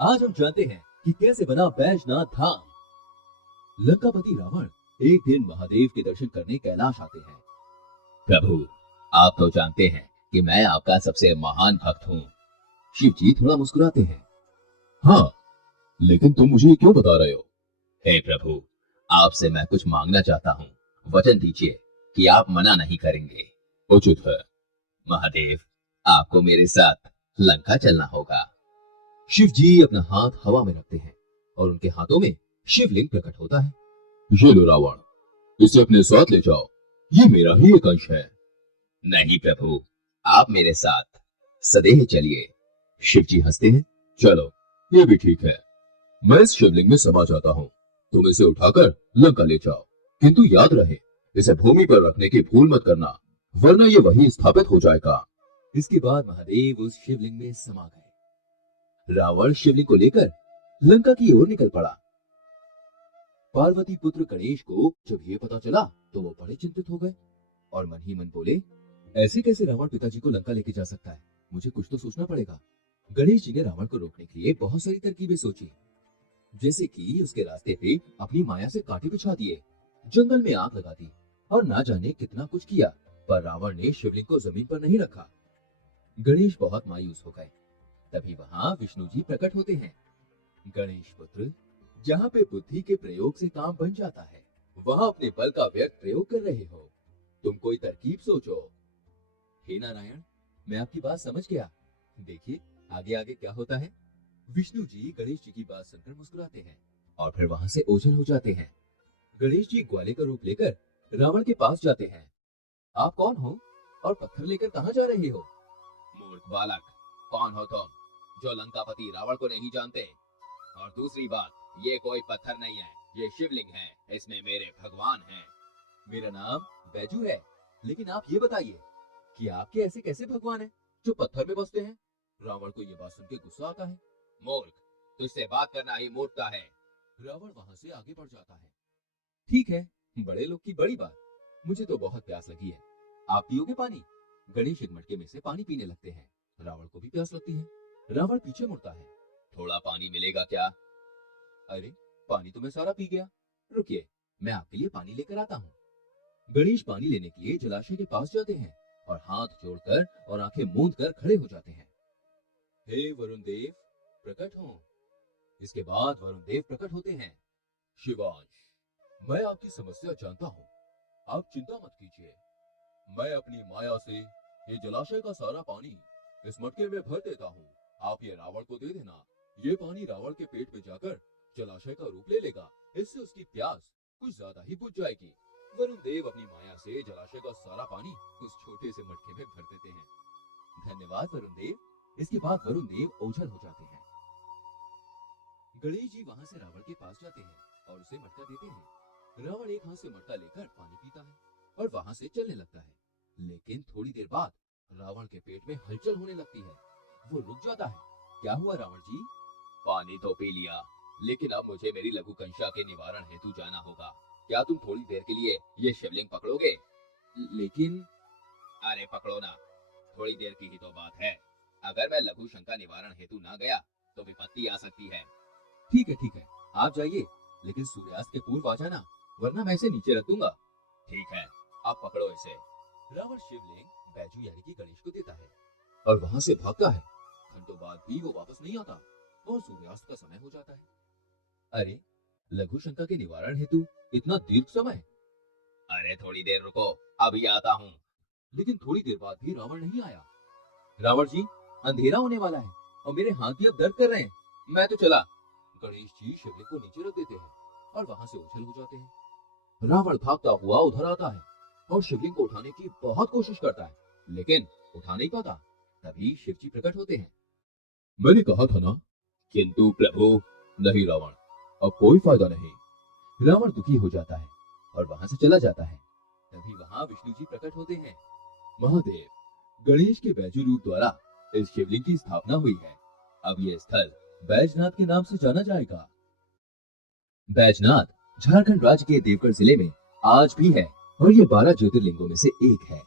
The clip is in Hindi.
आज हम जानते हैं कि कैसे बना बैजनाथ धाम। लंकापति रावण एक दिन महादेव के दर्शन करने कैलाश आते हैं। प्रभु, आप तो जानते हैं कि मैं आपका सबसे महान भक्त हूँ। शिव जी थोड़ा मुस्कुराते हैं। हाँ, लेकिन तुम मुझे क्यों बता रहे हो? हे प्रभु, आपसे मैं कुछ मांगना चाहता हूँ। वचन दीजिए कि आप मना नहीं करेंगे। उचित है। महादेव, आपको मेरे साथ लंका चलना होगा। शिव जी अपना हाथ हवा में रखते हैं और उनके हाथों में शिवलिंग प्रकट होता है। ये लो रावण, इसे अपने साथ ले जाओ, ये मेरा ही एक अंश है। नहीं प्रभु, आप मेरे साथ सदैव चलिए। शिव जी हंसते हैं। चलो, ये भी ठीक है। मैं इस शिवलिंग में समा जाता हूँ, तुम इसे उठाकर लंका ले जाओ। किंतु याद रहे, इसे भूमि पर रखने की भूल मत करना, वरना ये वहीं स्थापित हो जाएगा। इसके बाद महादेव उस शिवलिंग में समा गए। रावण शिवलिंग को लेकर लंका की ओर निकल पड़ा। पार्वती पुत्र गणेश को जब ये पता चला तो वो बड़े चिंतित हो गए और मन ही मन बोले, ऐसे कैसे रावण पिताजी को लंका लेके जा सकता है? मुझे कुछ तो सोचना पड़ेगा। गणेश जी ने रावण को रोकने के लिए बहुत सारी तरकीबें सोची, जैसे कि उसके रास्ते पे अपनी माया से कांटे बिछा दिए, जंगल में आग लगा दी और ना जाने कितना कुछ किया, पर रावण ने शिवलिंग को जमीन पर नहीं रखा। गणेश बहुत मायूस हो गए। तभी वहां विष्णु जी प्रकट होते हैं। गणेश पुत्र, जहाँ पे बुद्धि के प्रयोग से काम बन जाता है, वहां अपने बल का व्यर्थ प्रयोग कर रहे हो। तुम कोई तरकीब सोचो। हे नारायण, मैं आपकी बात समझ गया। देखिए आगे आगे क्या होता है। विष्णु जी गणेश जी की बात सुनकर मुस्कुराते हैं और फिर वहां से ओझल हो जाते हैं। गणेश जी ग्वाले का रूप लेकर रावण के पास जाते हैं। आप कौन हो और पत्थर लेकर कहाँ जा रहे हो? मूर्ख बालक, कौन हो तुम जो लंकापति रावण को नहीं जानते? और दूसरी बात, ये कोई पत्थर नहीं है, ये शिवलिंग है, इसमें मेरे भगवान हैं। मेरा नाम बैजू है, लेकिन आप ये बताइए कि आपके ऐसे कैसे भगवान हैं जो पत्थर में बसते हैं? रावण को ये बात सुन के गुस्सा आता है। मूर्ख, तुझसे बात करना ही मूर्खता है। रावण वहां से आगे बढ़ जाता है। ठीक है, बड़े लोग की बड़ी बात। मुझे तो बहुत प्यास लगी है, आप पियोगे पानी? गणेश एक मटके में से पानी पीने लगते हैं। रावण को भी प्यास लगती है। रावण पीछे मुड़ता है। थोड़ा पानी मिलेगा क्या? अरे, पानी तो मैं सारा पी गया। रुकिए, मैं आपके लिए पानी लेकर आता हूँ। गणेश पानी लेने के लिए जलाशय के पास जाते हैं और हाथ जोड़कर और आंखें मूंद कर खड़े हो जाते हैं। हे वरुण देव, प्रकट हो। इसके बाद वरुण देव प्रकट होते हैं। शिवांश, मैं आपकी समस्या जानता हूँ, आप चिंता मत कीजिए। मैं अपनी माया से ये जलाशय का सारा पानी इस मटके में भर देता हूँ। आप ये रावण को दे देना। ये पानी रावण के पेट में जाकर जलाशय का रूप ले लेगा। इससे उसकी प्यास कुछ ज्यादा ही बुझ जाएगी। वरुण देव अपनी माया से जलाशय का सारा पानी उस छोटे से मटके में भर देते हैं। धन्यवाद वरुण देव। इसके बाद वरुण देव ओझल हो जाते हैं। गणेश जी वहां से रावण के पास जाते हैं और उसे मटका देते हैं। रावण एक हाथ से मटका लेकर पानी पीता है और वहां से चलने लगता है। लेकिन थोड़ी देर बाद रावण के पेट में हलचल होने लगती है। वो रुक जाता है। क्या हुआ रावण जी? पानी तो पी लिया, लेकिन अब मुझे मेरी लघु कंशा के निवारण हेतु जाना होगा। क्या तुम थोड़ी देर के लिए ये शिवलिंग पकड़ोगे? लेकिन अरे पकड़ो ना, थोड़ी देर की ही तो बात है। अगर मैं लघु शंका निवारण हेतु ना गया तो विपत्ति आ सकती है। ठीक है, आप जाइए, लेकिन सूर्यास्त के पूर्व आ जाना, वरना मैं इसे नीचे रख दूंगा। ठीक है, आप पकड़ो इसे। रावण शिवलिंग बैजू यानी कि गणेश को देता है और वहां से भागता है। घंटों बाद भी वो वापस नहीं आता और सूर्यास्त का समय हो जाता है। अरे, लघु शंका के निवारण हेतु इतना दीर्घ समय? अरे थोड़ी देर रुको, अभी आता हूँ। लेकिन थोड़ी देर बाद भी रावण नहीं आया। रावण जी, अंधेरा होने वाला है और मेरे हाथ भी अब दर्द कर रहे हैं, मैं तो चला। गणेश जी शिवलिंग को नीचे रख देते हैं और वहां से उछल हो जाते हैं। रावण भागता हुआ उधर आता है और शिवलिंग को उठाने की बहुत कोशिश करता है, लेकिन उठा नहीं पाता। तभी शिव जी प्रकट होते हैं। मैंने कहा था ना। किंतु प्रभु, नहीं रावण, अब कोई फायदा नहीं। रावण दुखी हो जाता है और वहां से चला जाता है। तभी वहां विष्णु जी प्रकट होते हैं। महादेव, गणेश के बैजू रूप द्वारा इस शिवलिंग की स्थापना हुई है। अब यह स्थल बैजनाथ के नाम से जाना जाएगा। बैजनाथ झारखंड राज्य के देवघर जिले में आज भी है और ये 12 ज्योतिर्लिंगों में से एक है।